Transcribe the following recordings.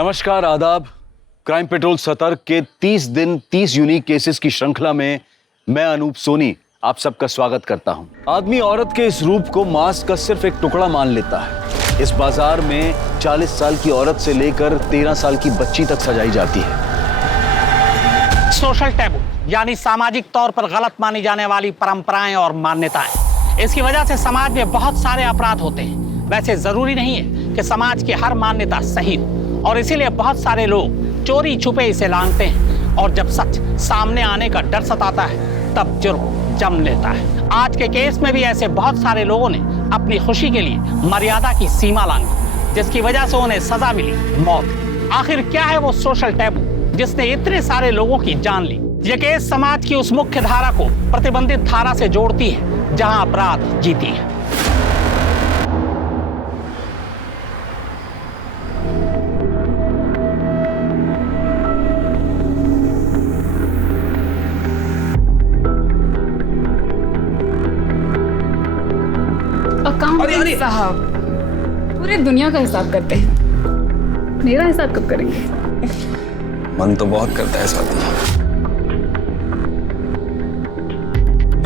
नमस्कार, आदाब। Crime petrol सतर्क के 30 दिन 30 यूनिक केसेस की श्रृंखला में मैं अनूप सोनी आप सबका स्वागत करता हूं। आदमी औरत के इस रूप को मांस का सिर्फ एक टुकड़ा मान लेता है। इस बाजार में 40 साल की औरत से लेकर 13 साल की बच्ची तक सजाई जाती है। सोशल टैबू यानी सामाजिक तौर पर गलत मानी जाने वाली परंपराएं और मान्यताएं, इसकी वजह से समाज में बहुत सारे अपराध होते हैं। वैसे जरूरी नहीं है कि समाज की हर मान्यता सही हो, और इसीलिए बहुत सारे लोग चोरी छुपे इसे लांघते हैं, और जब सच सामने आने का डर सताता है तब जुर्म जम लेता है। आज के केस में भी ऐसे बहुत सारे लोगों ने अपनी खुशी के लिए मर्यादा की सीमा लांघी, जिसकी वजह से उन्हें सजा मिली मौत। आखिर क्या है वो सोशल टैबू जिसने इतने सारे लोगों की जान ली? ये केस समाज की उस मुख्य धारा को प्रतिबंधित धारा से जोड़ती है जहां अपराध जीती है। अकाउंटेंट साहब पूरे दुनिया का हिसाब करते हैं, मेरा हिसाब कब करेंगे? मन तो बहुत करता है स्वाति,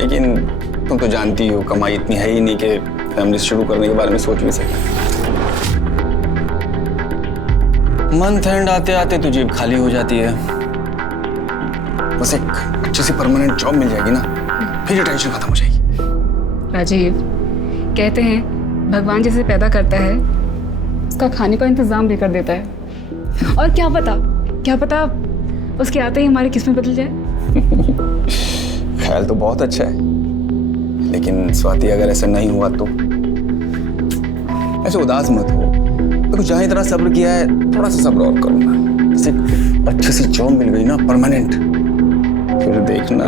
लेकिन तुम तो जानती हो कमाई इतनी है ही नहीं कि फैमिली शुरू करने के बारे में सोच भी सके। मंथ एंड आते आते तो जेब खाली हो जाती है। बस एक अच्छी सी परमानेंट जॉब मिल जाएगी ना, फिर ये टेंशन खत्म हो जाएगी। राजीव, कहते हैं भगवान जिसे पैदा करता है उसका खाने का इंतजाम भी कर देता है, और क्या पता उसके आते ही हमारी किस्मत बदल जाए। ख्याल तो बहुत अच्छा है, लेकिन स्वाति अगर ऐसा नहीं हुआ तो ऐसे उदास मत हो। तो जहाँ इतना सब्र किया है थोड़ा सा सब्र और करो ना। जैसे अच्छी सी जॉब मिल गई ना परमानेंट, फिर देखना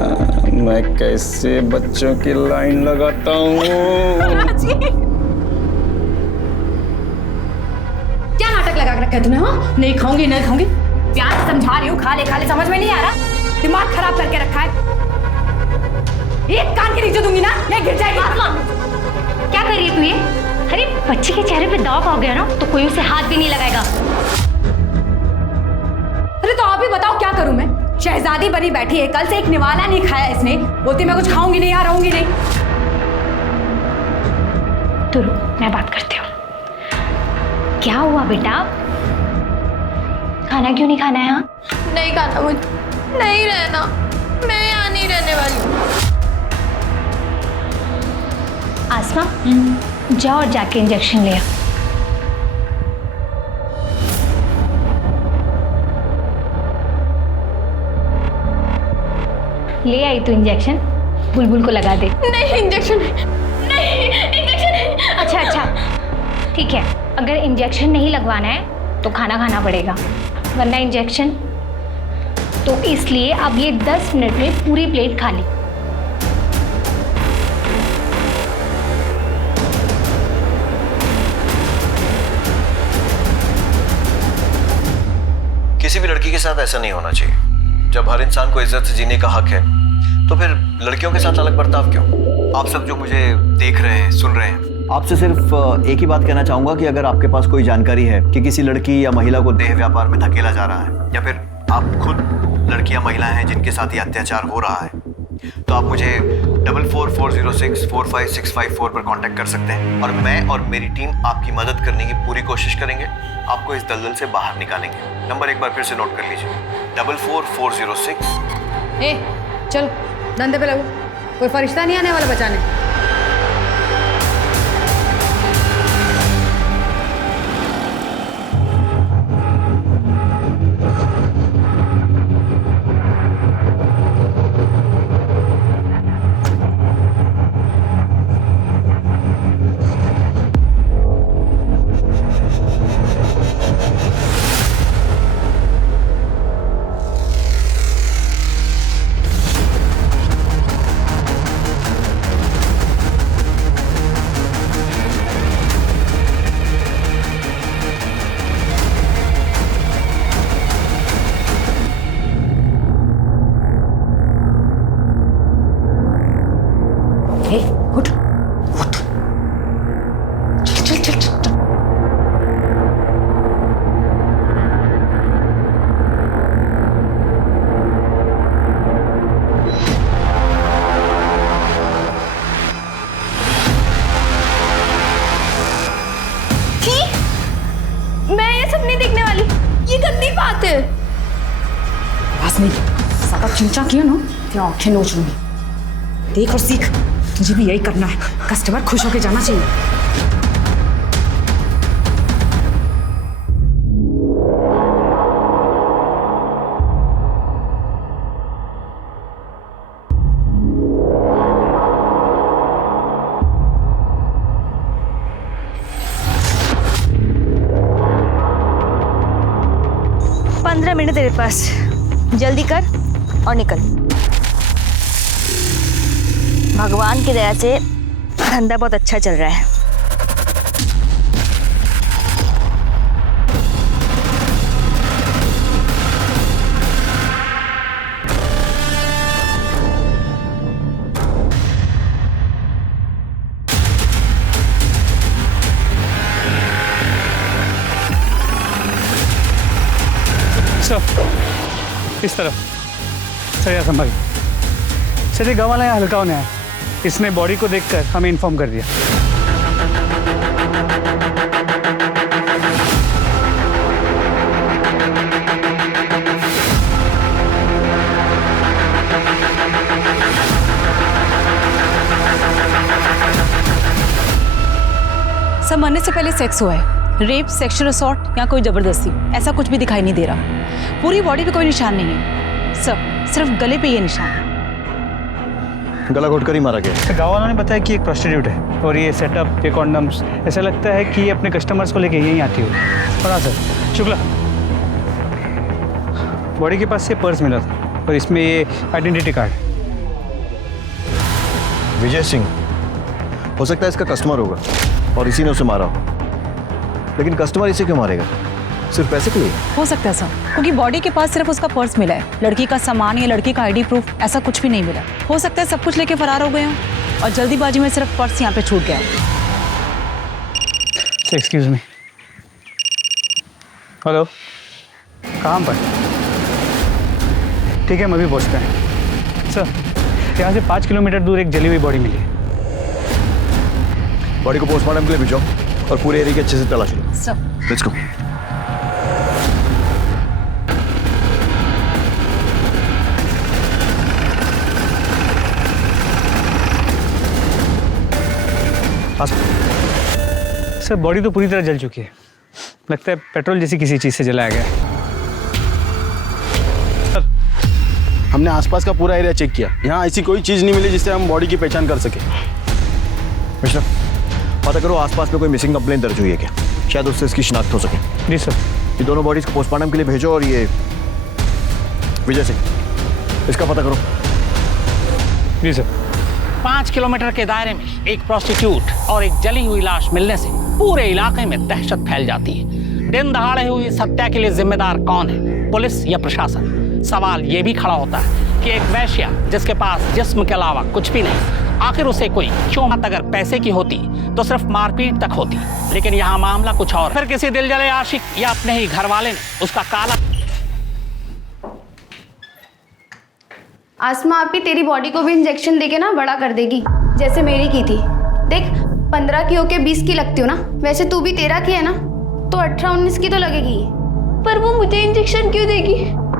मैं कैसे बच्चों की लाइन लगाता हूँ। क्या नाटक लगा रखा है तूने? हाँ, नहीं खाऊंगी नहीं खाऊंगी, प्यार से समझा रही हूँ, खा ले समझ में नहीं आ रहा, दिमाग खराब करके रखा है। एक कान के नीचे दूंगी ना, नहीं गिर जाएगी। क्या कर रही है तू ये? अरे बच्चे के चेहरे पे दाग आ गया ना तो कोई उसे हाथ भी नहीं लगाएगा। अरे तो आप ही बताओ क्या करूं मैं? शहजादी बनी बैठी है, कल से एक निवाला नहीं खाया इसने, बोलती मैं कुछ खाऊंगी नहीं, यहाँ रहूंगी नहीं। तो मैं बात करती हूँ। क्या हुआ बेटा, खाना क्यों नहीं खाना है? यहाँ नहीं खाना, मुझे नहीं रहना, मैं यहाँ नहीं रहने वाली हूँ। आसमा, जाओ और जाके इंजेक्शन ले आ। ले आई तो इंजेक्शन बुलबुल को लगा दे। नहीं इंजेक्शन नहीं, इंजेक्शन नहीं। अच्छा ठीक है, अगर इंजेक्शन नहीं लगवाना है तो खाना खाना पड़ेगा, वरना इंजेक्शन तो इसलिए अब ये 10 मिनट में पूरी प्लेट खा ली। किसी भी लड़की के साथ ऐसा नहीं होना चाहिए। जब हर इंसान को इज्जत से जीने का हक है तो फिर लड़कियों के साथ अलग बर्ताव क्यों? आप सब जो मुझे देख रहे हैं, सुन रहे हैं, आपसे सिर्फ एक ही बात कहना चाहूंगा कि अगर आपके पास कोई जानकारी है कि किसी लड़की या महिला को देह व्यापार में धकेला जा रहा है, या फिर आप खुद लड़की या महिला हैं जिनके साथ ये अत्याचार हो रहा है, तो आप मुझे 4440645654 पर कांटेक्ट कर सकते हैं, और मैं और मेरी टीम आपकी मदद करने की पूरी कोशिश करेंगे। आपको इस दलदल से बाहर निकालेंगे। नंबर एक बार फिर से नोट कर लीजिए, 44406। ए चल धंधे पे लगो, कोई फरिश्ता नहीं आने वाला बचाने। चिंचा किया ना क्या आंखें नोच लूंगी। देख और सीख, मुझे भी यही करना है। कस्टमर खुश होकर जाना चाहिए। मिनट तेरे पास, जल्दी कर और निकल। भगवान की दया से धंधा बहुत अच्छा चल रहा है। इस तरफ सर, या संभाल सर। ये गाँव वाला यहाँ हल्का होने आया, इसने बॉडी को देखकर हमें इन्फॉर्म कर दिया। सब मरने से पहले सेक्स हुआ है। रेप, सेक्सुअल असॉल्ट या कोई जबरदस्ती, ऐसा कुछ भी दिखाई नहीं दे रहा। पूरी बॉडी पे कोई निशान नहीं है सर, सिर्फ गले पे ये निशान है। गला घोट कर ही मारा गया। गाँव वालों ने बताया कि एक प्रोस्टिट्यूट है और ये सेटअप, ये कॉन्डम्स, ऐसा लगता है कि ये अपने कस्टमर्स को लेके यहीं आती हो। और हाँ सर, शुक्ला, बॉडी के पास से पर्स मिला था और इसमें ये आइडेंटिटी कार्ड। विजय सिंह हो सकता है इसका कस्टमर होगा और इसी ने उसे मारा हो। लेकिन कस्टमर इसे क्यों मारेगा? सिर्फ पैसे के लिए? हो सकता है सर, क्योंकि बॉडी के पास सिर्फ उसका पर्स मिला है। लड़की का सामान या लड़की का आईडी प्रूफ ऐसा कुछ भी नहीं मिला। हो सकता है सब कुछ लेके फरार हो गए हों और जल्दीबाजी में सिर्फ पर्स यहाँ पे छूट गया। Excuse me. हेलो, कहाँ पर? ठीक है, मैं भी पहुँचता है सर। यहाँ से 5 किलोमीटर दूर एक जली हुई बॉडी मिली है। बॉडी को पोस्टमार्टम के लिए भेजो और पूरे एरिया की अच्छे से तलाश लो। Sir let's go. Sir, body तो पूरी तरह जल चुकी है। लगता है पेट्रोल जैसी किसी चीज से जलाया गया है। हमने आसपास का पूरा एरिया चेक किया, यहाँ ऐसी कोई चीज नहीं मिली जिससे हम बॉडी की पहचान कर सके। मिश्रा, पता करो आसपास में कोई मिसिंग कंप्लेंट दर्ज हुई है क्या? शायद उससे इसकी शिनाख्त हो सके। जी सर। ये दोनों बॉडीज को पोस्टमार्टम के लिए भेजो और ये विजय सिंह, इसका पता करो। जी सर। 5 किलोमीटर के दायरे में एक प्रोस्टिट्यूट और एक जली हुई लाश मिलने से पूरे इलाके में दहशत फैल जाती है। दिन दहाड़े हुई इस हत्या के लिए जिम्मेदार कौन है, पुलिस या प्रशासन? सवाल ये भी खड़ा होता है कि एक वैश्या जिसके पास जिस्म के अलावा कुछ भी नहीं, आखिर उसे कोई चोट अगर पैसे की होती तो सिर्फ मारपीट तक होती। लेकिन यहाँ मामला कुछ और। फिर किसी दिल जले आशिक या अपने ही घर वाले ने उसका काला। आसमा आपी तेरी बॉडी को भी इंजेक्शन देके ना बड़ा कर देगी, जैसे मेरी की थी। देख 15 की होके 20 की लगती हो ना, वैसे तू भी 13 की है ना, तो 18-19 की तो लगेगी। पर वो मुझे इंजेक्शन क्यों देगी?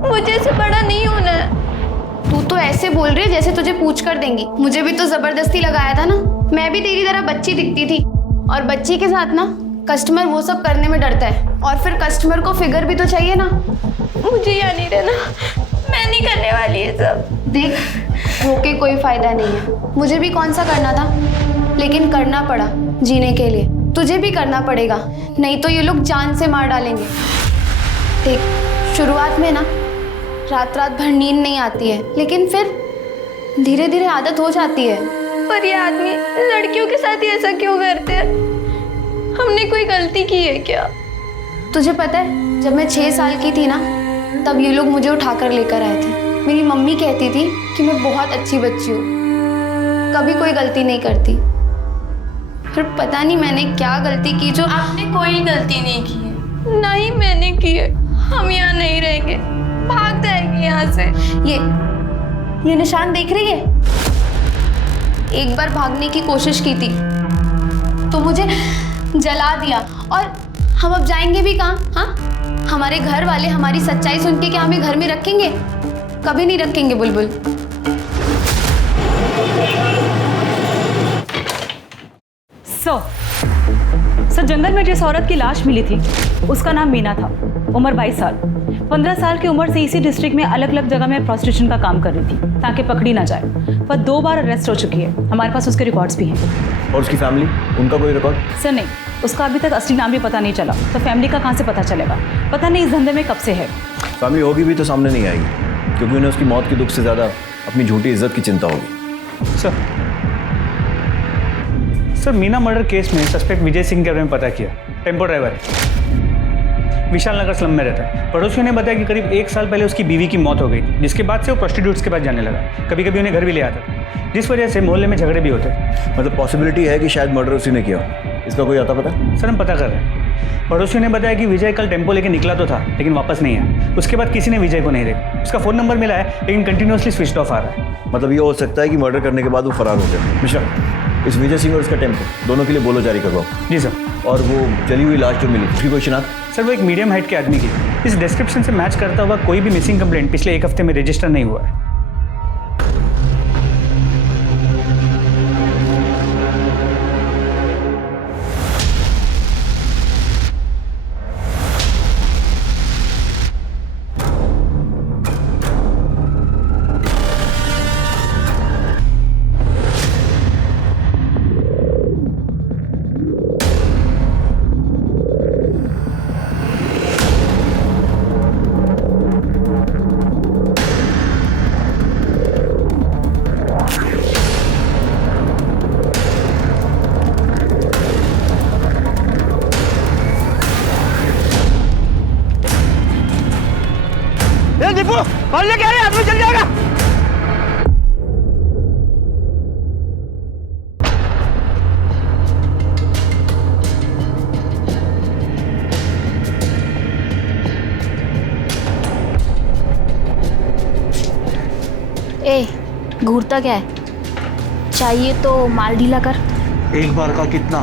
मुझे इससे बड़ा नहीं होना है। तू तो ऐसे बोल रही है जैसे तुझे पूछ कर देंगी। मुझे भी तो जबरदस्ती लगाया था ना। मैं भी तेरी तरह बच्ची दिखती थी, और बच्ची के साथ ना कस्टमर वो सब करने में डरता है, और फिर कस्टमर को फिगर भी तो चाहिए ना। मुझे यहाँ नहीं रहना, मैं नहीं करने वाली है सब। देख, रोके कोई फायदा नहीं है। मुझे भी कौन सा करना था, लेकिन करना पड़ा जीने के लिए। तुझे भी करना पड़ेगा, नहीं तो ये लोग जान से मार डालेंगे। देख, शुरुआत में ना रात रात भर नींद नहीं आती है, लेकिन फिर धीरे धीरे आदत हो जाती है। पर ये आदमी लड़कियों के साथ ही ऐसा क्यों करते हैं? हमने कोई गलती की है क्या? तुझे पता है, जब मैं 6 साल की थी ना, तब ये लोग मुझे उठाकर लेकर आए थे। मेरी मम्मी कहती थी कि मैं बहुत अच्छी बच्ची हूँ, कभी कोई गलती नहीं करती। फिर पता नहीं मैंने क्या गलती की जो। आपने कोई गलती नहीं की है। नहीं मैंने की है। हम यहाँ नहीं रहेंगे, भाग जाएंगे यहाँ से। ये निशान देख रही है? एक बार भागने की कोशिश की थी तो मुझे जला दिया, और हम अब जाएंगे भी कहाँ? हाँ, हमारे घर वाले हमारी सच्चाई सुन के क्या हमें घर में रखेंगे? कभी नहीं रखेंगे बुलबुल। सर जंगल में जिस औरत की लाश मिली थी उसका नाम मीना था, उम्र 22 साल। 15 साल की उम्र से इसी डिस्ट्रिक्ट में अलग अलग जगह में प्रोस्टिट्यूशन का काम कर रही थी ताकि पकड़ी ना जाए, पर 2 बार अरेस्ट हो चुकी है। हमारे पास उसके रिकॉर्ड्स भी हैं। और उसकी फैमिली, उनका कोई रिकॉर्ड? सर नहीं, उसका अभी तक असली नाम भी पता नहीं चला, तो फैमिली का कहाँ से पता चलेगा? पता नहीं इस धंधे में कब से है। फैमिली होगी भी तो सामने नहीं आएगी, क्योंकि उन्हें उसकी मौत के दुख से ज़्यादा अपनी झूठी इज्जत की चिंता होगी। सर मीना मर्डर केस में सस्पेक्ट विजय सिंह के बारे में पता किया। टेम्पो ड्राइवर है, विशाल नगर स्लम में रहता है। पड़ोसियों ने बताया कि करीब 1 साल पहले उसकी बीवी की मौत हो गई, जिसके बाद से वो प्रोस्टिट्यूट्स के पास जाने लगा। कभी कभी उन्हें घर भी ले आता था, जिस वजह से मोहल्ले में झगड़े भी होते थे। मतलब पॉसिबिलिटी है कि शायद मर्डर उसी ने किया। इसका कोई आता पता? सर हम पता कर रहे हैं। पड़ोसियों ने बताया कि विजय कल टेम्पो लेके निकला तो था, लेकिन वापस नहीं आया। उसके बाद किसी ने विजय को नहीं देखा। उसका फ़ोन नंबर मिला है, लेकिन कंटिन्यूसली स्विच ऑफ आ रहा है। मतलब ये हो सकता है कि मर्डर करने के बाद वो फरार हो जाए। मिश्रा, इस विजय सिंह और उसका टेम्पो दोनों के लिए बोलो जारी करवाओ। जी सर। और वो जली हुई लाश जो मिली, उसकी कोई शिनाख्त? सर वो एक मीडियम हाइट के आदमी की। इस डिस्क्रिप्शन से मैच करता हुआ कोई भी मिसिंग कंप्लेंट पिछले 1 हफ्ते में रजिस्टर नहीं हुआ है। ए, घूरता क्या है? चाहिए तो माल ढीला कर। एक बार का कितना?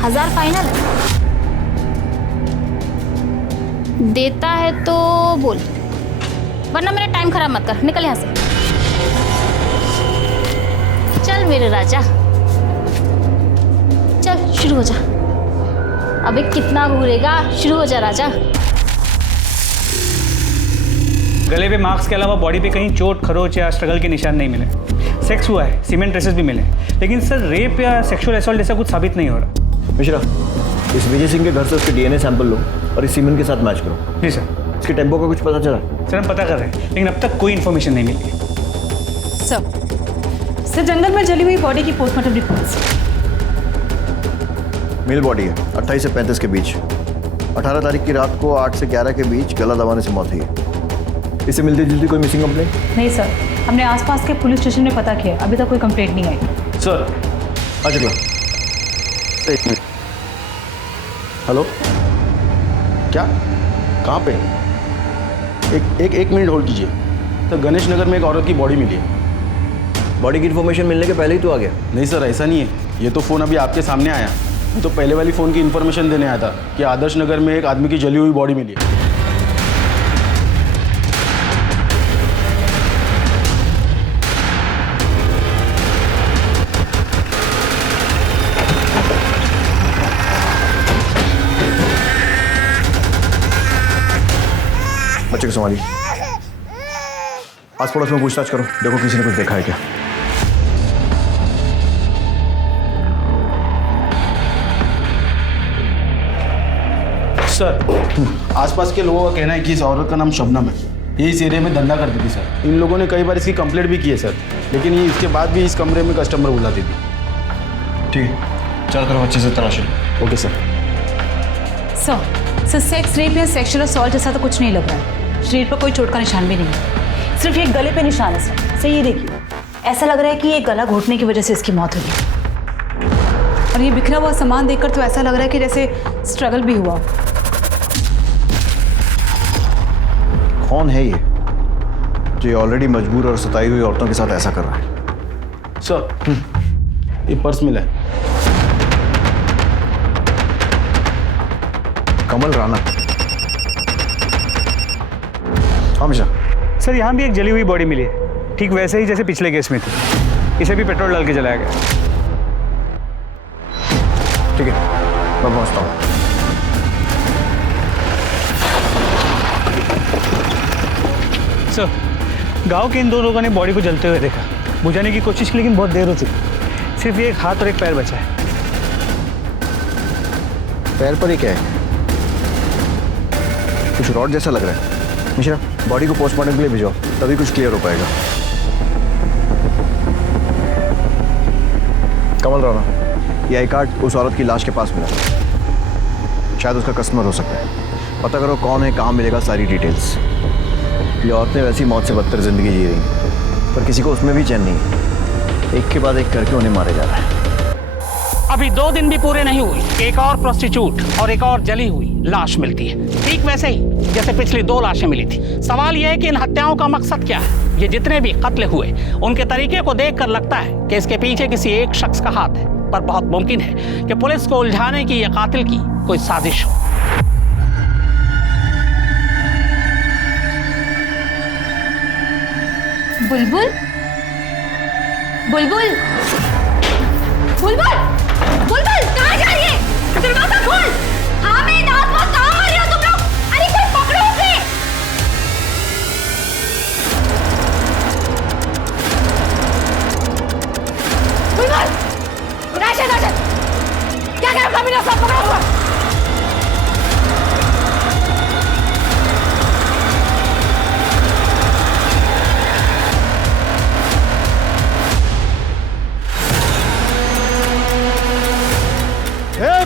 1000 फाइनल? देता है तो बोल, वरना मेरा टाइम खराब मत कर। निकल यहाँ से। चल मेरे राजा, चल शुरू हो जा। अबे कितना घूरेगा, शुरू हो जा राजा। गले पे मार्क्स के अलावा बॉडी पे कहीं चोट, खरोच या स्ट्रगल के निशान नहीं मिले। सेक्स हुआ है, सीमेंट ट्रेसेस भी मिले, लेकिन सर रेप या सेक्सुअल असॉल्ट जैसा कुछ साबित नहीं हो रहा। मिश्रा, इस विजय सिंह के घर से उसके डीएनए सैंपल लो और इस सीमेंट के साथ मैच करो। जी सर। इसके टेम्पो का कुछ पता चला? सर हम पता कर रहे हैं, लेकिन अब तक कोई इन्फॉर्मेशन नहीं मिली। सर जंगल में जली हुई बॉडी की पोस्टमार्टम रिपोर्ट्स। मेल बॉडी है, 28 से 35 के बीच। 18 तारीख की रात को 8 से 11 के बीच गला दबाने से मौत हुई है। इससे मिलती जुलती कोई मिसिंग कंप्लेंट? नहीं सर, हमने आसपास के पुलिस स्टेशन में पता किया, अभी तक कोई कंप्लेंट नहीं आई। सर आ चुका। एक मिनट। हेलो, क्या? कहाँ पे? एक मिनट होल्ड कीजिए। तो गणेश नगर में एक औरत की बॉडी मिली है। बॉडी की इन्फॉर्मेशन मिलने के पहले ही तो आ गया? नहीं सर, ऐसा नहीं है। ये तो फ़ोन अभी आपके सामने आया। मैं तो पहले वाली फ़ोन की इन्फॉर्मेशन देने आया था कि आदर्श नगर में एक आदमी की जली हुई बॉडी मिली है। बच्चे को संभालिए। आस पड़ोस में पूछताछ करो, देखो किसी ने कुछ देखा है क्या। सर आसपास के लोगों का कहना है कि इस औरत का नाम शबनम है। ये इस एरिया में धंधा करती थी सर। इन लोगों ने कई बार इसकी कंप्लेंट भी की है सर, लेकिन ये इसके बाद भी इस कमरे में कस्टमर बुलाती थी। ठीक है, चारों तरफ अच्छे से तलाशी लो। Okay sir. Sir sex rape या सेक्सुअल असॉल्ट जैसा तो कुछ नहीं लग रहा है। शरीर पर कोई चोट का निशान भी नहीं है, सिर्फ एक गले पे निशान है सर। ये देखिए, ऐसा लग रहा है कि ये गला घोटने की वजह से इसकी मौत हुई। और ये बिखरा हुआ सामान देखकर तो ऐसा लग रहा है कि जैसे स्ट्रगल भी हुआ। कौन है ये जो ये ऑलरेडी मजबूर और सताई हुई औरतों के साथ ऐसा कर रहा है? सर ये पर्स मिला है। कमल राणा। हाँ मिश्रा। सर यहाँ भी एक जली हुई बॉडी मिली है, ठीक वैसे ही जैसे पिछले केस में थी। इसे भी पेट्रोल डाल के जलाया गया। ठीक है, मैं पहुंचता हूँ। सर, गांव के इन दो लोगों ने बॉडी को जलते हुए देखा, बुझाने की कोशिश की, लेकिन बहुत देर हो चुकी। सिर्फ एक हाथ और एक पैर बचा है। पैर पर ही क्या है? कुछ रॉड जैसा लग रहा है। मिश्रा, बॉडी को पोस्टमार्टम के लिए भिजवाओ, तभी कुछ क्लियर हो पाएगा। कमल राणा, ये आई कार्ड उस औरत की लाश के पास मिला, शायद उसका कस्टमर हो सकता है। पता करो कौन है, कहाँ मिलेगा, सारी डिटेल्स। ये औरतें वैसी मौत से बदतर जिंदगी जी रही, पर किसी को उसमें भी चैन नहीं है। एक के बाद एक करके उन्हें मारे जा रहा है। अभी 2 दिन भी पूरे नहीं हुए, एक और प्रोस्टिट्यूट और एक और जली हुई लाश मिलती है, ठीक वैसे ही जैसे पिछली 2 लाशें मिली थी। सवाल यह है कि इन हत्याओं का मकसद क्या है। ये जितने भी कत्ल हुए, उनके तरीके को देखकर लगता है कि इसके पीछे किसी एक शख्स का हाथ है, पर बहुत मुमकिन है कि पुलिस को उलझाने की या कातिल की कोई साजिश हो। बुलबुल, बुलबुल, बुलबुल, बुलबुल, कहाँ जा रही है? दरवाजा खोल। हाँ, मैं आसपास कहाँ मार रही हो तुम लोग? अरे कोई पकड़ो उसे। बुलबुल, राशिद, राशिद, क्या कर रहा है? सब पकड़ो हुआ।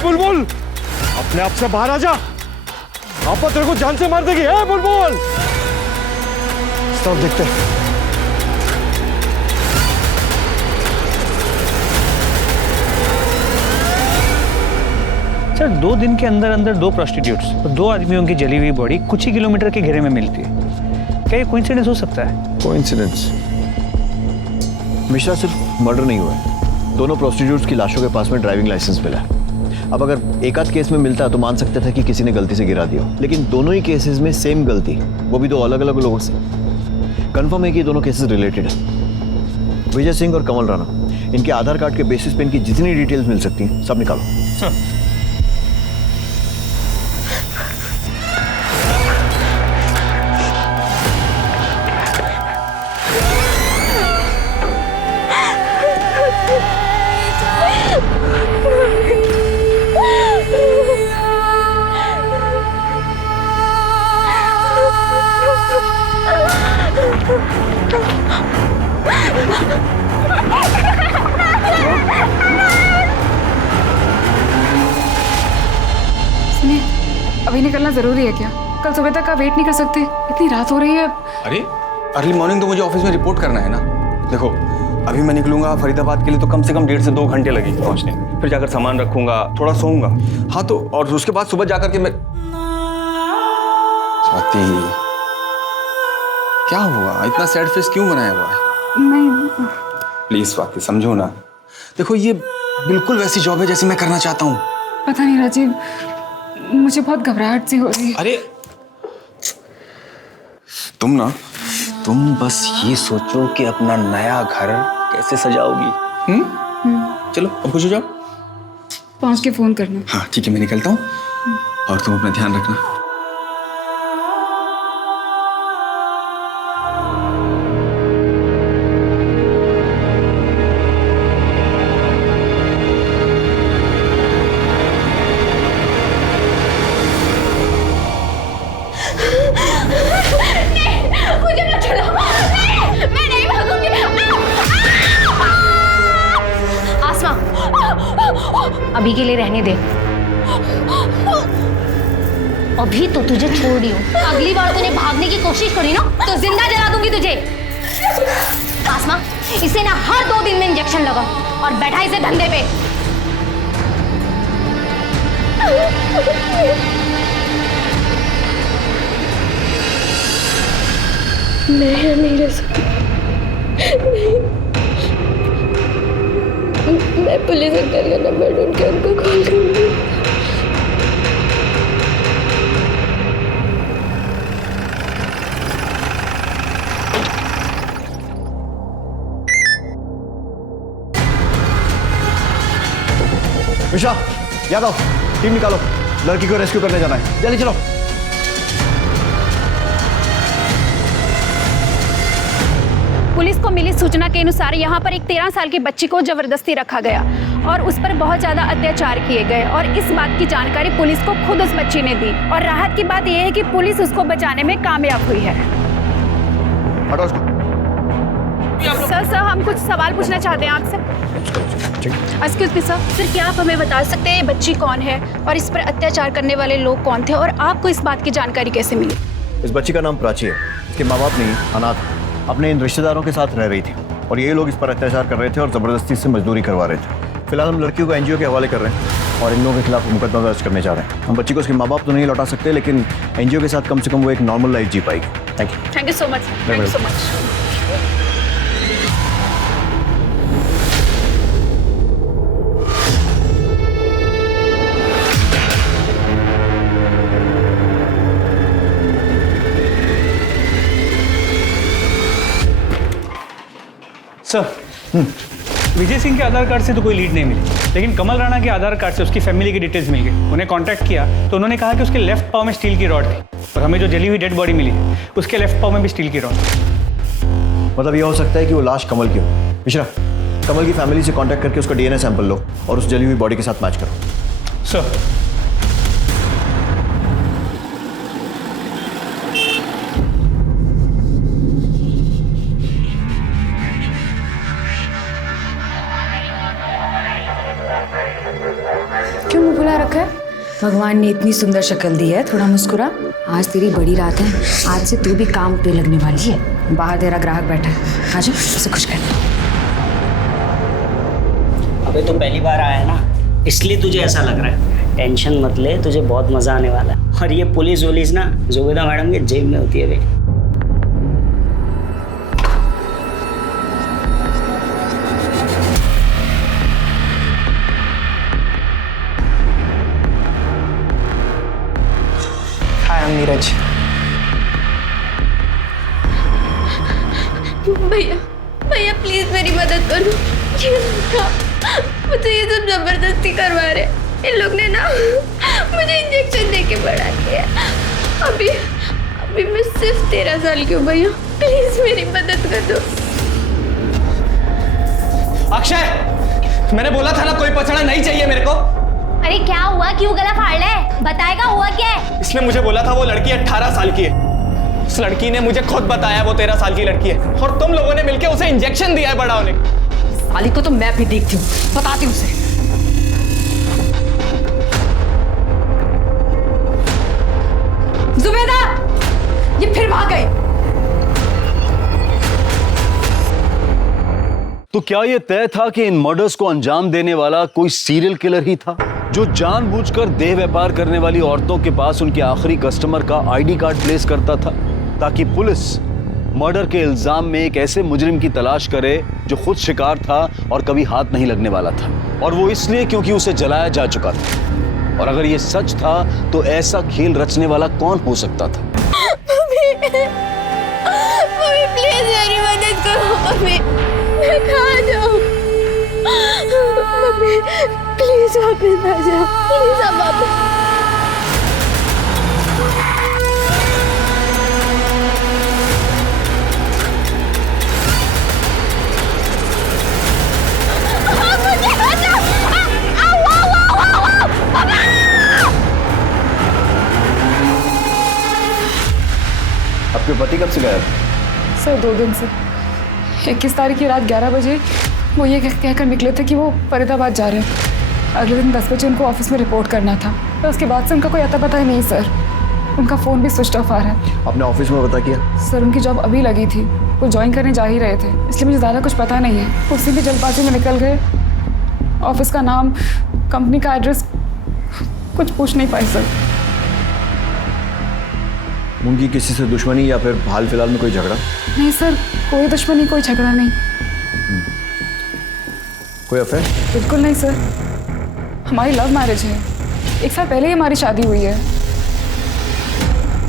बुलबुल, अपने आप से बाहर आ जा। आपा तेरे को जान से मार देगी। है बुलबुल, सब देखते हैं। सर, 2 दिन के अंदर अंदर 2 प्रोस्टिट्यूट्स और 2 आदमियों की जली हुई बॉडी कुछ ही किलोमीटर के घेरे में मिलती है। क्या ये कोइंसिडेंस हो सकता है? कोइंसिडेंस? मिश्रा, सिर्फ मर्डर नहीं हुआ है, दोनों प्रोस्टिट्यूट्स की लाशों के पास में ड्राइविंग लाइसेंस मिला है। अब अगर एक आध केस में मिलता तो मान सकते थे कि किसी ने गलती से गिरा दिया, लेकिन दोनों ही केसेस में सेम गलती, वो भी 2 अलग अलग लोगों से। कंफर्म है कि दोनों केसेस रिलेटेड है। विजय सिंह और कमल राणा, इनके आधार कार्ड के बेसिस पे इनकी जितनी डिटेल्स मिल सकती हैं सब निकालो। सुनिए, अभी निकलना जरूरी है क्या? कल सुबह तक का वेट नहीं कर सकते? इतनी रात हो रही है। अरे अर्ली मॉर्निंग तो मुझे ऑफिस में रिपोर्ट करना है ना। देखो, अभी मैं निकलूंगा फरीदाबाद के लिए तो कम से कम 1.5 से 2 घंटे लगेंगे पहुंचने। फिर जाकर सामान रखूंगा, थोड़ा सोऊंगा। हाँ तो, और उसके बाद सुबह जाकर के मैं। स्वाति, क्या हुआ? इतना सैड फेस क्यों बनाया हुआ है? नहीं, प्लीज स्वाति, समझो ना। देखो, ये बिल्कुल वैसी जॉब है जैसी मैं करना चाहता हूँ। पता नहीं राजीव, मुझे बहुत घबराहट सी हो रही है। अरे तुम बस ये सोचो कि अपना नया घर कैसे सजाओगी। चलो अब खुश हो जाओ। पहुंच के फोन करना। हाँ ठीक है, मैं निकलता हूँ और तुम अपना ध्यान रखना। अभी के लिए रहने दे। अभी तो तुझे छोड़ रही हूँ। अगली बार तूने भागने की कोशिश करी ना तो जिंदा जला दूंगी तुझे। आसमा, इसे ना हर 2 दिन में इंजेक्शन लगा और बैठा इसे धंधे पे। मैं नहीं रह सकती। मैं पुलिस अंकल का नंबर ढूंढ के उनको कॉल करूंगी। विशा, याद आओ, टीम निकालो, लड़की को रेस्क्यू करने जाना है, जल्दी चलो। पुलिस को मिली सूचना के अनुसार यहाँ पर एक 13 साल की बच्ची को जबरदस्ती रखा गया और उस पर बहुत ज़्यादा अत्याचार किए गए और इस बात की जानकारी पुलिस को खुद उस बच्ची ने दी और राहत की बात यह है कि पुलिस उसको बचाने में कामयाब हुई है। हटो उसको। सर हम कुछ सवाल पूछना चाहते हैं आपसे। एक्सक्यूज मी सर, क्या आप हमें बता सकते हैं ये बच्ची कौन है और इस पर अत्याचार करने वाले लोग कौन थे और आपको इस बात की जानकारी कैसे मिली? इस बच्ची का नाम प्राची है, इसके माँ बाप नहीं, अनाथ, अपने इन रिश्तेदारों के साथ रह रही थी और ये लोग इस पर अत्याचार कर रहे थे और ज़बरदस्ती से मजदूरी करवा रहे थे। फिलहाल हम लड़कियों को एनजीओ के हवाले कर रहे हैं और इन लोगों के खिलाफ मुकदमा दर्ज करने जा रहे हैं। हम बच्ची को उसके माँ बाप तो नहीं लौटा सकते, लेकिन एनजीओ के साथ कम से कम वो एक नॉर्मल लाइफ जी पाएगी। Thank you so much. Thank you so much. Sir, Vijay Singh के आधार कार्ड से तो कोई लीड नहीं मिली, लेकिन कमल राणा के आधार कार्ड से उसकी फैमिली की डिटेल्स मिल गई। उन्हें कांटेक्ट किया तो उन्होंने कहा कि उसके लेफ्ट पाँव में स्टील की रॉड थी और हमें जो जली हुई डेड बॉडी मिली उसके लेफ्ट पाँव में भी स्टील की रॉड। मतलब ये हो सकता है कि वो लाश कमल की हो। मिश्रा, कमल की फैमिली से कांटेक्ट करके उसका डीएनए सैंपल लो और उस जली हुई बॉडी के साथ मैच करो। सर, क्यों मुंह फुला रखा है? भगवान ने इतनी सुंदर शक्ल दी है, थोड़ा मुस्कुरा। आज तेरी बड़ी रात है, आज से तू भी काम पे लगने वाली है। बाहर तेरा ग्राहक बैठा है, आजा उसे खुश कर। अबे तो पहली बार आया है ना, इसलिए तुझे ऐसा लग रहा है। टेंशन मत ले, तुझे बहुत मजा आने वाला है। और ये पुलिस वुलिस ना जुबेदा मैडम के जेब में होती है भाई। नीरज, भैया भैया प्लीज मेरी मदद करो। मुझे ये सब जबरदस्ती करवा रहे। इन लोग ने ना मुझे इंजेक्शन दे के बढ़ा दिया। अभी मैं सिर्फ 13 साल की हूँ भैया, प्लीज मेरी मदद कर दो। अक्षय, मैंने बोला था ना कोई पछड़ा नहीं चाहिए मेरे को। अरे क्या हुआ, क्यों गला फाड़ ले? बताएगा हुआ क्या है? इसने मुझे बोला था वो लड़की 18 साल की है। उस लड़की ने मुझे खुद बताया वो 13 साल की लड़की है और तुम लोगों ने मिलकर उसे इंजेक्शन दिया है बड़ा होने। साली को तो मैं भी देखती हूँ, बताती हूँ उसे। जुबेदा, ये फिर भाग गई। तो क्या यह तय था कि इन मर्डर्स को अंजाम देने वाला कोई सीरियल किलर ही था, जो जानबूझकर देह व्यापार करने वाली औरतों के पास उनके आखिरी कस्टमर का आईडी कार्ड प्लेस करता था, ताकि पुलिस मर्डर के इल्जाम में एक ऐसे मुजरिम की तलाश करे जो खुद शिकार था और कभी हाथ नहीं लगने वाला था, और वो इसलिए क्योंकि उसे जलाया जा चुका था। और अगर ये सच था तो ऐसा खेल रचने वाला कौन हो सकता था? मम्मी प्लीज मेरी मदद करो। मम्मी मैं कहाँ जाऊँ? मम्मी प्लीज वापस आ जाओ, प्लीज आप वापस। आपके पति कब से गया? सर 2 दिन से। 21 तारीख की रात 11 बजे वो ये कहकर निकले थे कि वो फरीदाबाद जा रहे हैं। अगले दिन 10 बजे उनको ऑफिस में रिपोर्ट करना था, तो उसके बाद से उनका कोई अता पता ही नहीं सर। उनका फ़ोन भी स्विच ऑफ आ रहा है। आपने ऑफिस में पता किया? सर उनकी जॉब अभी लगी थी, वो ज्वाइन करने जा ही रहे थे, इसलिए मुझे ज़्यादा कुछ पता नहीं है। उसी भी जल्दबाजी में निकल गए। ऑफिस का नाम, कंपनी का एड्रेस कुछ पूछ नहीं पाए सर। उनकी किसी से दुश्मनी या फिर हाल फिलहाल में कोई झगड़ा? नहीं सर, कोई दुश्मनी, कोई झगड़ा नहीं। कोई अफेयर? बिल्कुल नहीं सर, हमारी लव मैरिज है। 1 साल पहले ही हमारी शादी हुई है।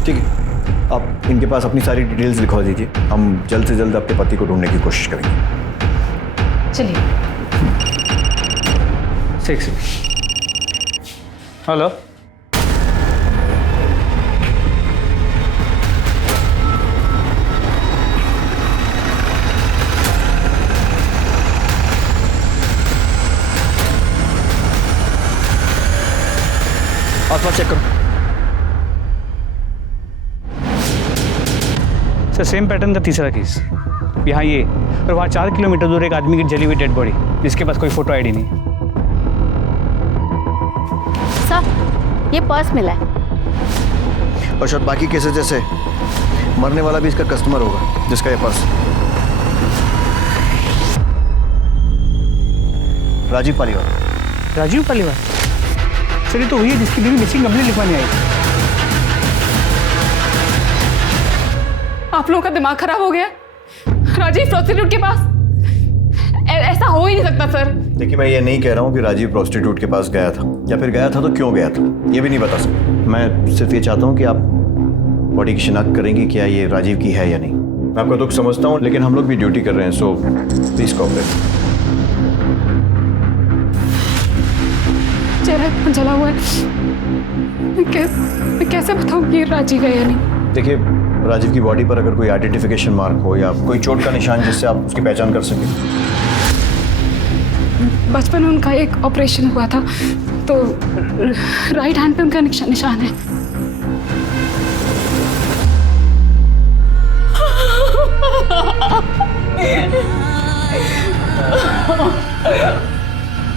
ठीक है, आप इनके पास अपनी सारी डिटेल्स लिखवा दीजिए, हम जल्द से जल्द आपके पति को ढूंढने की कोशिश करेंगे। चलिए। 6 हेलो। आसपास चेक करो। सर सेम पैटर्न का तीसरा केस, यहाँ ये, और वहाँ 4 किलोमीटर दूर एक आदमी की जली हुई डेड बॉडी जिसके पास कोई फोटो आईडी नहीं। सर ये पर्स मिला है। और शायद बाकी केसेस जैसे मरने वाला भी इसका कस्टमर होगा जिसका ये पर्स। राजीव पालीवाल। राजीव पालीवाल? सर ये तो वही है जिसकी बीवी मिसिंग कंप्लेंट लिखवाने आई। आप लोगों का दिमाग खराब हो गया? राजीव प्रोस्टिट्यूट के पास? ऐसा हो ही नहीं सकता सर। देखिए मैं ये नहीं कह रहा हूँ कि राजीव प्रोस्टिट्यूट के पास गया था, या फिर गया था तो क्यों गया था, ये भी नहीं बता सकता। मैं सिर्फ ये चाहता हूँ कि आप बॉडी की शिनाख्त करेंगे क्या ये राजीव की है या नहीं। मैं आपका दुख समझता हूँ, लेकिन हम लोग भी ड्यूटी कर रहे हैं, सो प्लीज कोऑपरेट। चेहरा जला हुआ है, मैं कैसे बताऊँ कि ये राजीव है या नहीं? देखिए राजीव की बॉडी पर अगर कोई आइडेंटिफिकेशन मार्क हो या कोई चोट का निशान जिससे आप उसकी पहचान कर सकें। बचपन में उनका एक ऑपरेशन हुआ था, तो राइट हैंड पे उनका निशान है।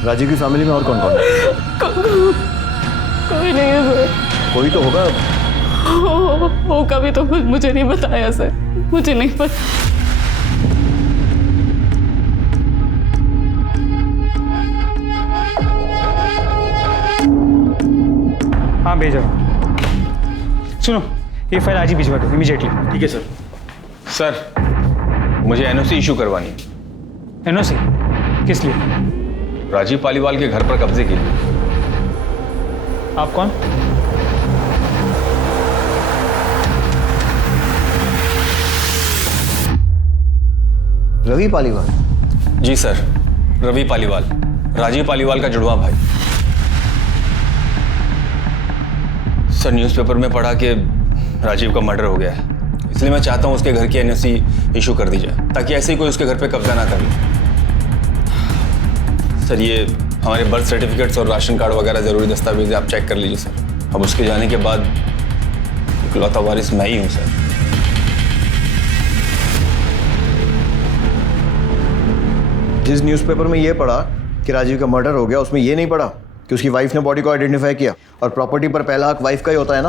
राजीव की फैमिली में और कौन कौन है? कोई नहीं है सर। कोई तो होगा। होगा भी तो मुझे नहीं बताया सर, मुझे नहीं पता। हाँ भेजो। सुनो ये फाइल आज ही भिजवा दो इमीडिएटली। ठीक है सर। सर मुझे एनओसी इशू करवानी है। एनओसी किस लिए? राजीव पालीवाल के घर पर कब्जे के लिए। आप कौन? रवि पालीवाल? जी सर, रवि पालीवाल, राजीव पालीवाल का जुड़वा भाई। सर न्यूज़पेपर में पढ़ा कि राजीव का मर्डर हो गया है, इसलिए मैं चाहता हूं उसके घर की एनओसी इशू कर दी जाए ताकि ऐसे ही कोई उसके घर पे कब्जा ना कर ले। सर ये हमारे बर्थ सर्टिफिकेट्स और राशन कार्ड वगैरह ज़रूरी दस्तावेज आप चेक कर लीजिए सर। अब उसके जाने के बाद इकलौता वारिस मैं ही हूँ सर। जिस न्यूज़पेपर में ये पढ़ा कि राजीव का मर्डर हो गया, उसमें ये नहीं पढ़ा कि उसकी वाइफ ने बॉडी को आइडेंटिफाई किया, और प्रॉपर्टी पर पहला हक वाइफ का ही होता है ना।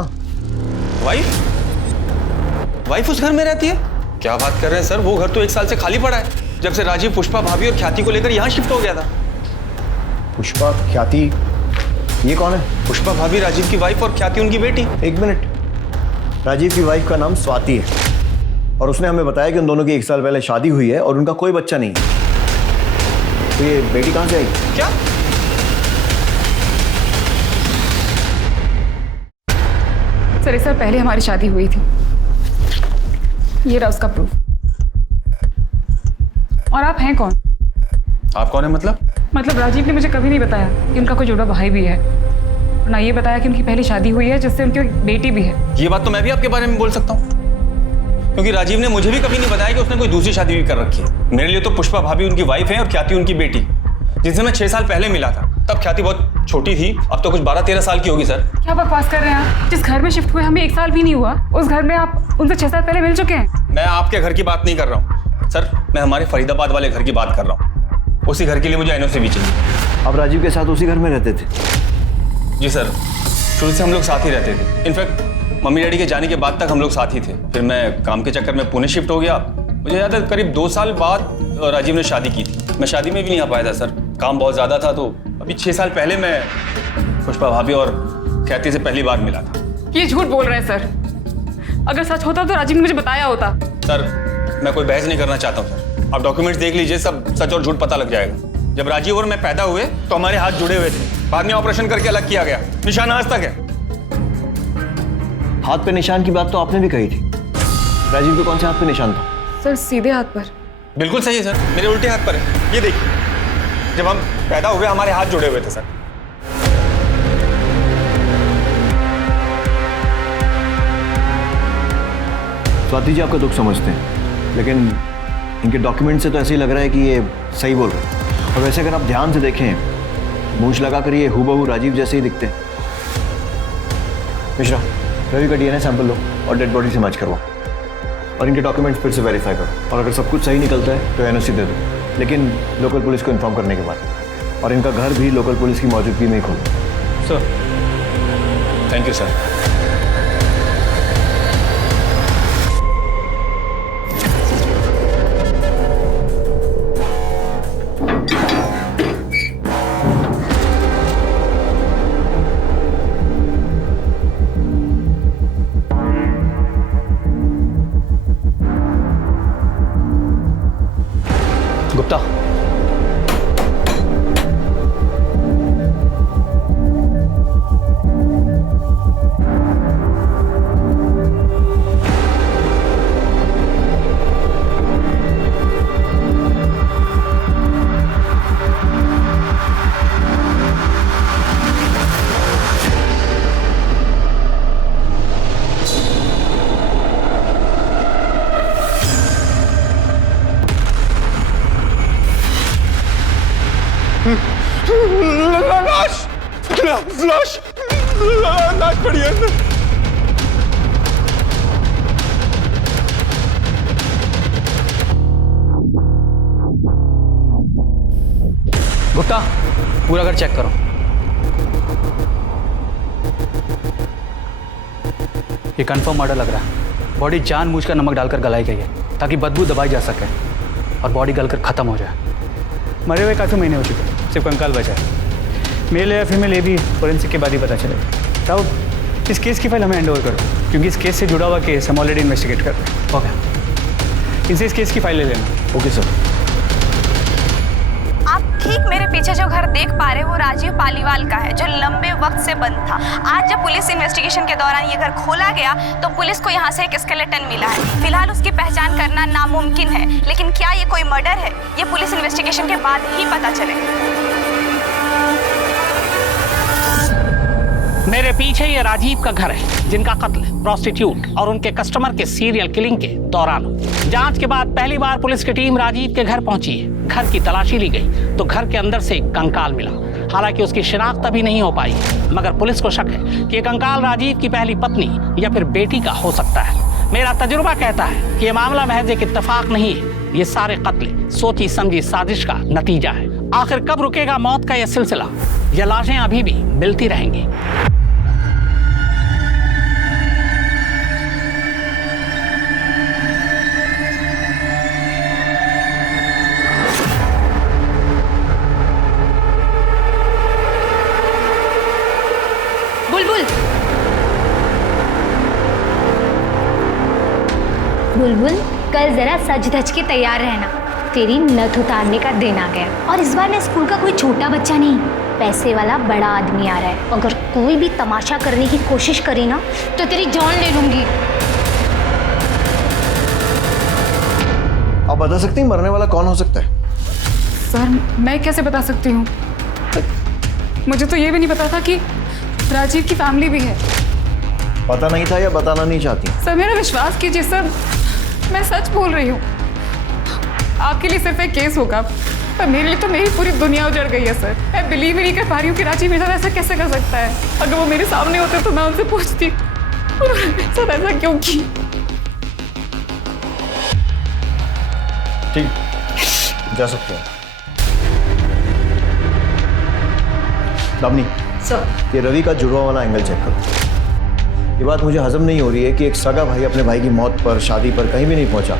वाइफ? वाइफ उस घर में रहती है? क्या बात कर रहे हैं सर, वो घर तो 1 साल से खाली पड़ा है, जब से राजीव पुष्पा भाभी और ख्याति को लेकर यहाँ शिफ्ट हो गया था। पुष्पा ख्याति ये कौन है? पुष्पा भाभी राजीव की वाइफ और ख्याति उनकी बेटी। एक मिनट, राजीव की वाइफ का नाम स्वाति है और उसने हमें बताया कि उन दोनों की 1 साल पहले शादी हुई है और उनका कोई बच्चा नहीं है। तो ये बेटी कहाँ से आई? क्या? सर 1 साल पहले हमारी शादी हुई थी, ये रहा उसका प्रूफ। और आप हैं कौन? आप कौन है मतलब राजीव ने मुझे कभी नहीं बताया कि उनका कोई जुड़ा भाई भी है, ना ये बताया कि उनकी पहली शादी हुई है जिससे उनकी बेटी भी है। ये बात तो मैं भी आपके बारे में बोल सकता हूँ, क्योंकि राजीव ने मुझे भी कभी नहीं बताया कि उसने कोई दूसरी शादी भी कर रखी है। मेरे लिए तो पुष्पा भाभी उनकी वाइफ है और ख्याति उनकी बेटी, जिनसे मैं 6 साल पहले मिला था। तब ख्याति बहुत छोटी थी, अब तो कुछ 12-13 साल की होगी सर। क्या बकवास कर रहे हैं आप? जिस घर में शिफ्ट हुए हमें 1 साल भी नहीं हुआ, उस घर में आप उनसे 6 साल पहले मिल चुके हैं। मैं आपके घर की बात नहीं कर रहा हूँ सर, मैं हमारे फरीदाबाद वाले घर की बात कर रहा हूँ। उसी घर के लिए मुझे एनओसी भी चाहिए। आप राजीव के साथ उसी घर में रहते थे? जी सर, शुरू से हम लोग साथ ही रहते थे। इनफैक्ट मम्मी डैडी के जाने के बाद तक हम लोग साथ ही थे। फिर मैं काम के चक्कर में पुणे शिफ्ट हो गया। मुझे याद है करीब 2 साल बाद राजीव ने शादी की थी। मैं शादी में भी नहीं आ पाया था सर, काम बहुत ज़्यादा था। तो अभी 6 साल पहले मैं पुष्पा भाभी और ख्याति से पहली बार मिला था। ये झूठ बोल रहे हैं सर। अगर सच होता तो राजीव ने मुझे बताया होता। सर मैं कोई बहस नहीं करना चाहता हूँ सर, आप डॉक्यूमेंट्स देख लीजिए, सब सच और झूठ पता लग जाएगा। जब राजीव और मैं पैदा हुए तो हमारे हाथ जुड़े हुए थे, बाद में ऑपरेशन करके अलग किया गया, निशान आज तक है। हाथ पे निशान की बात तो आपने भी कही थी, राजीव के कौन से हाथ पे निशान था? सर सीधे हाथ पर। बिल्कुल सही है सर, मेरे उल्टे हाथ पर है। ये देखिए, जब हम पैदा हुए हमारे हाथ जुड़े हुए थे सर। स्वाति जी आपका दुख समझते हैं, लेकिन इनके डॉक्यूमेंट से तो ऐसे ही लग रहा है कि ये सही बोल रहे हैं। और वैसे अगर आप ध्यान से देखें, मूंछ लगाकर ये हूबहू राजीव जैसे ही दिखते हैं। मिश्रा, रवि का डीएनए सैंपल लो और डेड बॉडी से मैच करवाओ और इनके डॉक्यूमेंट्स फिर से वेरीफाई करो, और अगर सब कुछ सही निकलता है तो एनओसी दे दो, लेकिन लोकल पुलिस को इन्फॉर्म करने के बाद। और इनका घर भी लोकल पुलिस की मौजूदगी में ही खोलो। Sir, thank you sir. Gupta, लाश पड़ी है। गुप्ता, पूरा घर चेक करो। ये कंफर्म मर्डर लग रहा है। बॉडी जानबूझकर नमक डालकर गलाई गई है ताकि बदबू दबाई जा सके और बॉडी गलकर खत्म हो जाए। मरे हुए काफ़ी महीने हो चुके, सिर्फ कंकाल बचा है। मेल या फीमेल ये भी फोरेंसिक के बाद ही पता चलेगा। तब इस केस की फाइल हमें हैंड ओवर करो, क्योंकि इस केस से जुड़ा हुआ केस हम ऑलरेडी इन्वेस्टिगेट कर रहे हैं। ओके, इनसे इस केस की फाइल ले लेना। Okay sir. आप ठीक मेरे पीछे जो घर देख पा रहे हो वो राजीव पालीवाल का है, जो लंबे वक्त से बंद था। आज जब पुलिस इन्वेस्टिगेशन के दौरान ये घर खोला गया तो पुलिस को यहाँ से एक स्केलेटन मिला है। फिलहाल उसकी पहचान करना नामुमकिन है, लेकिन क्या ये कोई मर्डर है ये पुलिस इन्वेस्टिगेशन के बाद ही पता चलेगा। मेरे पीछे ये राजीव का घर है, जिनका कत्ल प्रोस्टिट्यूट और उनके कस्टमर के सीरियल किलिंग के दौरान हुआ। जांच के बाद पहली बार पुलिस की टीम राजीव के घर पहुंची है। घर की तलाशी ली गई तो घर के अंदर से एक कंकाल मिला। हालांकि उसकी शिनाख्त अभी नहीं हो पाई, मगर पुलिस को शक है कि ये कंकाल राजीव की पहली पत्नी या फिर बेटी का हो सकता है। मेरा तजुर्बा कहता है कि ये मामला महज एक इत्तेफाक नहीं है, ये सारे कत्ल सोची समझी साजिश का नतीजा है। आखिर कब रुकेगा मौत का यह सिलसिला? ये लाशें अभी भी मिलती रहेंगी। बुलबुल, कल जरा सज धज के तैयार रहना, तेरी नथ उतारने का दिन आ गया। और इस बार मैं स्कूल का कोई छोटा बच्चा नहीं, पैसे वाला बड़ा आदमी आ रहा है। अगर कोई भी तमाशा करने की कोशिश करी ना तो तेरी जान ले लूंगी। आप बता सकती हैं मरने वाला कौन हो सकता है? सर मैं कैसे बता सकती हूँ? मुझे तो ये भी नहीं पता था कि राजीव की फैमिली भी है। पता नहीं था या बताना नहीं चाहती? सर मेरा विश्वास कीजिए सर, मैं सच बोल रही हूँ। आपके लिए सिर्फ एक केस होगा, पर मेरे लिए तो मेरी पूरी दुनिया उजड़ गई है सर। मैं बिलीव ही नहीं कर पा रही हूँ कि राजीव मेरे साथ ऐसा कैसे कर सकता है। अगर वो मेरे सामने होते तो मैं उनसे पूछती सर ऐसा क्यों की। ठीक, जा सकते हैं। दामिनी सर, ये रवि का जुड़वा वाला एंगल चेक करो। ये बात मुझे हजम नहीं हो रही है कि एक सगा भाई अपने भाई की मौत पर, शादी पर कहीं भी नहीं पहुंचा,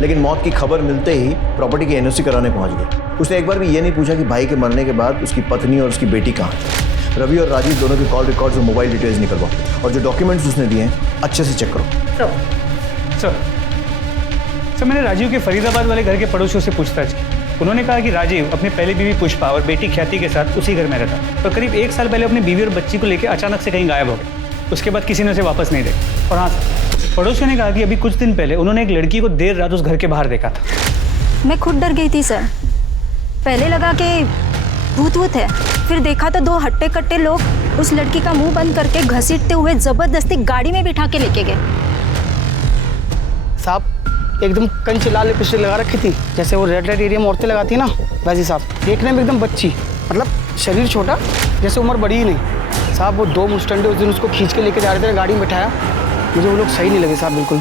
लेकिन मौत की खबर मिलते ही प्रॉपर्टी की एनओसी कराने पहुंच गया। उसने एक बार भी ये नहीं पूछा कि भाई के मरने के बाद उसकी पत्नी और उसकी बेटी कहाँ है। रवि और राजीव दोनों के कॉल रिकॉर्ड्स और मोबाइल डिटेल्स निकलवाओ, और जो डॉक्यूमेंट्स उसने दिए हैं अच्छे से चेक करो। सर मैंने राजीव के फरीदाबाद वाले घर के पड़ोसियों से पूछताछ की। उन्होंने कहा कि राजीव अपनी पहली बीवी पुष्पा और बेटी ख्याति के साथ उसी घर में रहता, पर करीब 1 साल पहले अपनी बीवी और बच्ची को लेकर अचानक से कहीं गायब हो गया। उसके बाद किसी ने उसे वापस नहीं देखा। और हाँ, पड़ोसियों ने कहा कि अभी कुछ दिन पहले उन्होंने एक लड़की को देर रात उस घर के बाहर देखा था। मैं खुद डर गई थी सर। पहले लगा कि भूत वूत है, फिर देखा तो 2 हट्टे कट्टे लोग उस लड़की का मुंह बंद करके घसीटते हुए जबरदस्ती गाड़ी में बिठा के लेके गए। साहब एकदम कंच लाल लिपस्टिक लगा रखी थी, जैसे वो रेड एरिया में औरतें लगाती है ना, वैसी साहब। देखने में एकदम बच्ची, मतलब शरीर छोटा, जैसे उम्र बड़ी ही नहीं। साहब वो 2 मुस्टंडे उस दिन उसको खींच के लेके जा रहे थे, गाड़ी में बैठाया, मुझे वो लोग सही नहीं लगे साहब बिल्कुल।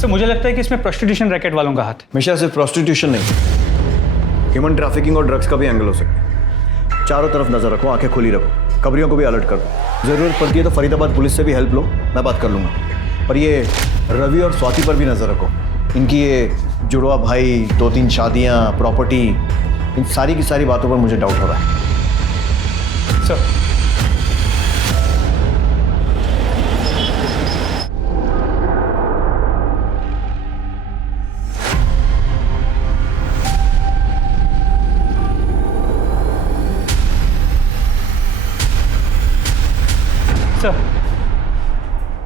सर मुझे लगता है कि इसमें प्रोस्टिट्यूशन रैकेट वालों का हाथ है। हमेशा सिर्फ प्रोस्टिट्यूशन नहीं, ह्यूमन ट्रैफिकिंग और ड्रग्स का भी एंगल हो सकता है। चारों तरफ नजर रखो, आंखें खुली रखो, खबरियों को भी अलर्ट कर दो। जरूरत पड़ती है तो फरीदाबाद पुलिस से भी हेल्प लो, मैं बात कर लूँगा। और ये रवि और स्वाति पर भी नजर रखो, इनकी ये जुड़वा भाई, 2-3 शादियाँ, प्रॉपर्टी, इन सारी की सारी बातों पर मुझे डाउट हो रहा है। सर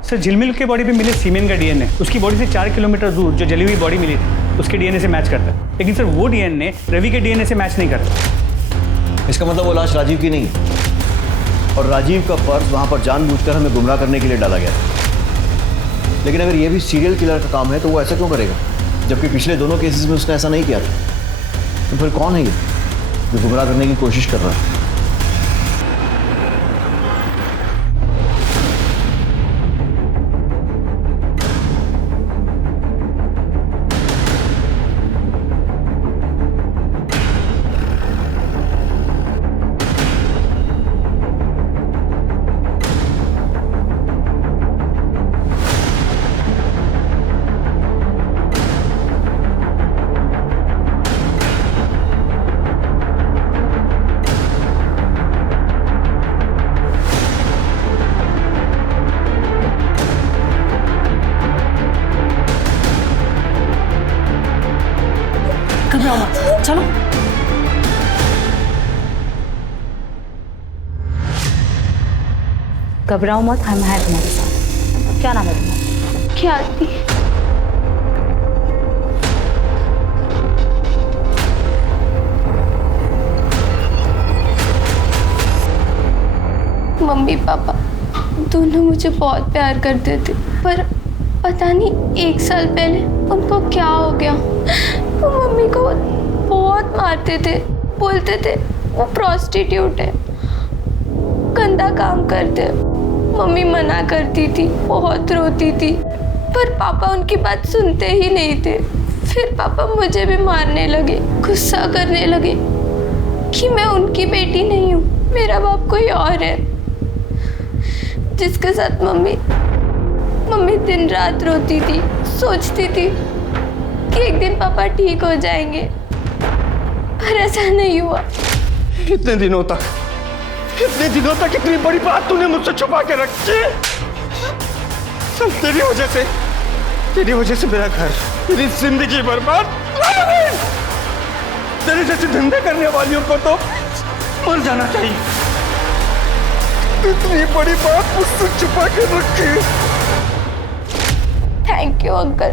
सर झिलमिल के बॉडी पे मिले सीमेन का डीएनए उसकी बॉडी से 4 किलोमीटर दूर जो जली हुई बॉडी मिली थी उसके डीएनए से मैच करता है, लेकिन सर वो डीएनए रवि के डीएनए से मैच नहीं करता। इसका मतलब वो लाश राजीव की नहीं है और राजीव का पर्स वहां पर जानबूझकर हमें गुमराह करने के लिए डाला गया था। लेकिन अगर ये भी सीरियल किलर का काम है तो वो ऐसा क्यों करेगा, जबकि पिछले दोनों केसेस में उसने ऐसा नहीं किया था। तो फिर कौन है ये जो गुमराह करने की कोशिश कर रहा है? घबराओ मत, चलो। घबराओ मत, हम हैं तुम्हारे साथ। क्या नाम है तुम्हारा? ख्याति। मम्मी पापा दोनों मुझे बहुत प्यार करते थे, पर पता नहीं 1 साल पहले उनको क्या हो गया। वो मम्मी को बहुत मारते थे, बोलते थे वो प्रोस्टिट्यूट है, गंदा काम करते। मम्मी मना करती थी, बहुत रोती थी, पर पापा उनकी बात सुनते ही नहीं थे। फिर पापा मुझे भी मारने लगे, गुस्सा करने लगे कि मैं उनकी बेटी नहीं हूँ, मेरा बाप कोई और है, जिसके साथ मम्मी दिन रात रोती थी, सोचती थी कि एक दिन पापा ठीक हो जाएंगे, पर ऐसा नहीं हुआ। इतने दिनों तक इतनी बड़ी बात तूने मुझसे छुपा के रखी। सब तेरी वजह से मेरा घर, मेरी जिंदगी बर्बाद। तेरे जैसे धंधे करने वालियों को तो मर जाना चाहिए। इतनी बड़ी बात मुझसे छुपा के रखी। थैंक यू अंकल,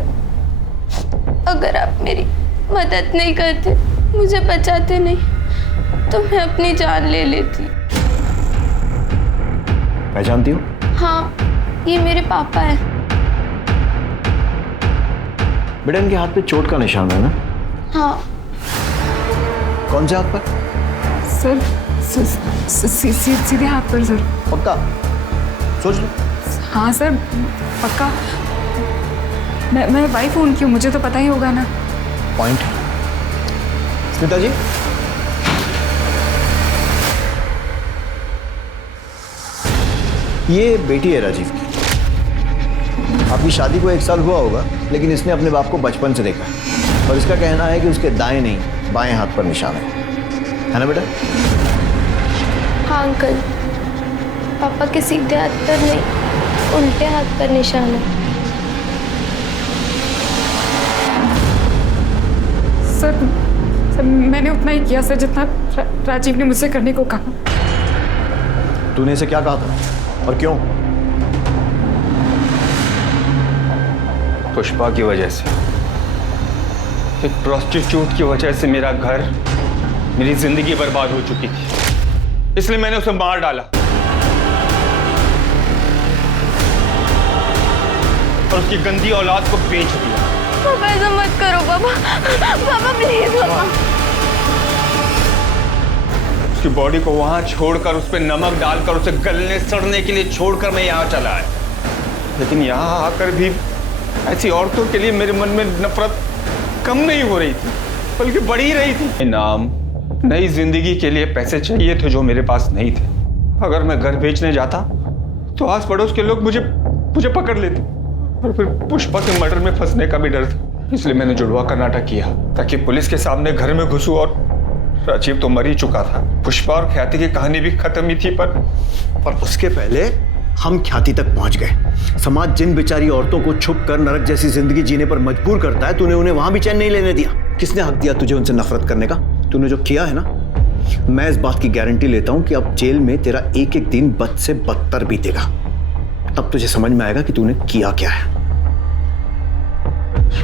अगर आप मेरी मदद नहीं करते, मुझे बचाते नहीं, तो मैं अपनी जान ले लेती। पहचानती हो? हाँ, ये मेरे पापा हैं। बेटा इनके हाथ पे चोट का निशान है ना? हाँ। कौन से हाथ पर? सर सीधे हाथ पर सर। पक्का? सोच लो। हाँ सर पक्का। मैं वाइफ हूँ उनकी, मुझे तो पता ही होगा ना। पॉइंट। स्मिता जी, ये बेटी है राजीव की। आपकी शादी को 1 साल हुआ होगा, लेकिन इसने अपने बाप को बचपन से देखा और इसका कहना है कि उसके दाएं नहीं बाएं हाथ पर निशान है ना बेटा? हाँ अंकल, पापा के सीधे हाथ पर नहीं, उल्टे हाथ पर निशान है। सर मैंने उतना ही किया सर जितना राजीव ने मुझसे करने को कहा। तूने इसे क्या कहा था और क्यों? पुष्पा की वजह से, एक प्रोस्टिट्यूट की वजह से मेरा घर, मेरी जिंदगी बर्बाद हो चुकी थी, इसलिए मैंने उसे मार डाला और उसकी गंदी औलाद को बेच दिया। पापा ऐसा मत करो पापा, पापा प्लीज पापा। उसकी बॉडी को वहां छोड़कर, उस पर नमक डालकर, उसे गलने सड़ने के लिए छोड़कर मैं यहाँ चला आया। लेकिन यहाँ आकर भी ऐसी औरतों के लिए मेरे मन में नफरत कम नहीं हो रही थी, बल्कि बढ़ ही रही थी। नाम, नई जिंदगी के लिए पैसे चाहिए थे जो मेरे पास नहीं थे। अगर मैं घर बेचने जाता तो आस पड़ोस के लोग मुझे पकड़ लेते, और फिर पुष्पा के मर्डर में फंसने का भी डर था। इसलिए मैंने जुड़वा का नाटक किया ताकि पुलिस के सामने घर में घुसूं, और राजीव तो मर ही चुका था। पुष्पा और ख्याति की कहानी भी खत्म ही थी, पर उसके पहले हम ख्याति तक पहुंच गए। समाज जिन बेचारी औरतों को छुप कर नरक जैसी जिंदगी जीने पर मजबूर करता है, तूने उन्हें वहां भी चैन नहीं लेने दिया। किसने हक दिया तुझे उनसे नफरत करने का? तूने जो किया है ना, मैं इस बात की गारंटी लेता हूं कि अब जेल में तेरा एक एक दिन बद से बदतर बीतेगा। तब तुझे समझ में आएगा कि तूने किया क्या है।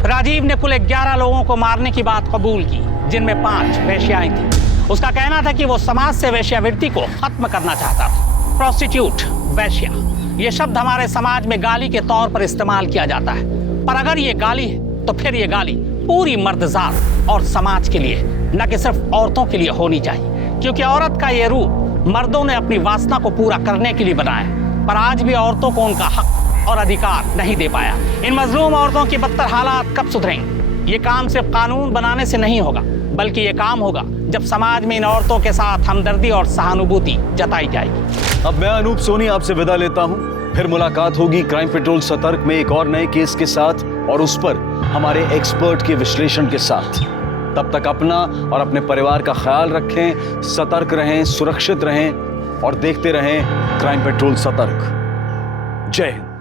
राजीव ने कुल 11 लोगों को मारने की बात कबूल की, जिनमें 5 वेश्याएं थी। उसका कहना था कि वो समाज से वेश्यावृत्ति को खत्म करना चाहता था। प्रोस्टिट्यूट, वेश्या, ये शब्द हमारे समाज में गाली के तौर पर इस्तेमाल किया जाता है, पर अगर ये गाली है तो फिर ये गाली पूरी मर्दजात और समाज के लिए, न कि सिर्फ औरतों के लिए होनी चाहिए, क्योंकि औरत का ये रूप मर्दों ने अपनी वासना को पूरा करने के लिए बनाया, पर आज भी औरतों को उनका हक और अधिकार नहीं दे पाया। इन मजलूम औरतों की बदतर हालात कब सुधरेंगे? ये काम सिर्फ कानून बनाने से नहीं होगा, बल्कि ये काम होगा जब समाज में इन औरतों के साथ हमदर्दी और सहानुभूति जताई जाएगी। अब मैं अनूप सोनी आपसे विदा लेता हूं। फिर मुलाकात होगी क्राइम पेट्रोल सतर्क में एक और नए केस के साथ, और उस पर हमारे एक्सपर्ट के विश्लेषण के साथ। तब तक अपना और अपने परिवार का ख्याल रखें, सतर्क रहें, सुरक्षित रहें और देखते रहें क्राइम पेट्रोल सतर्क। जय हिंद।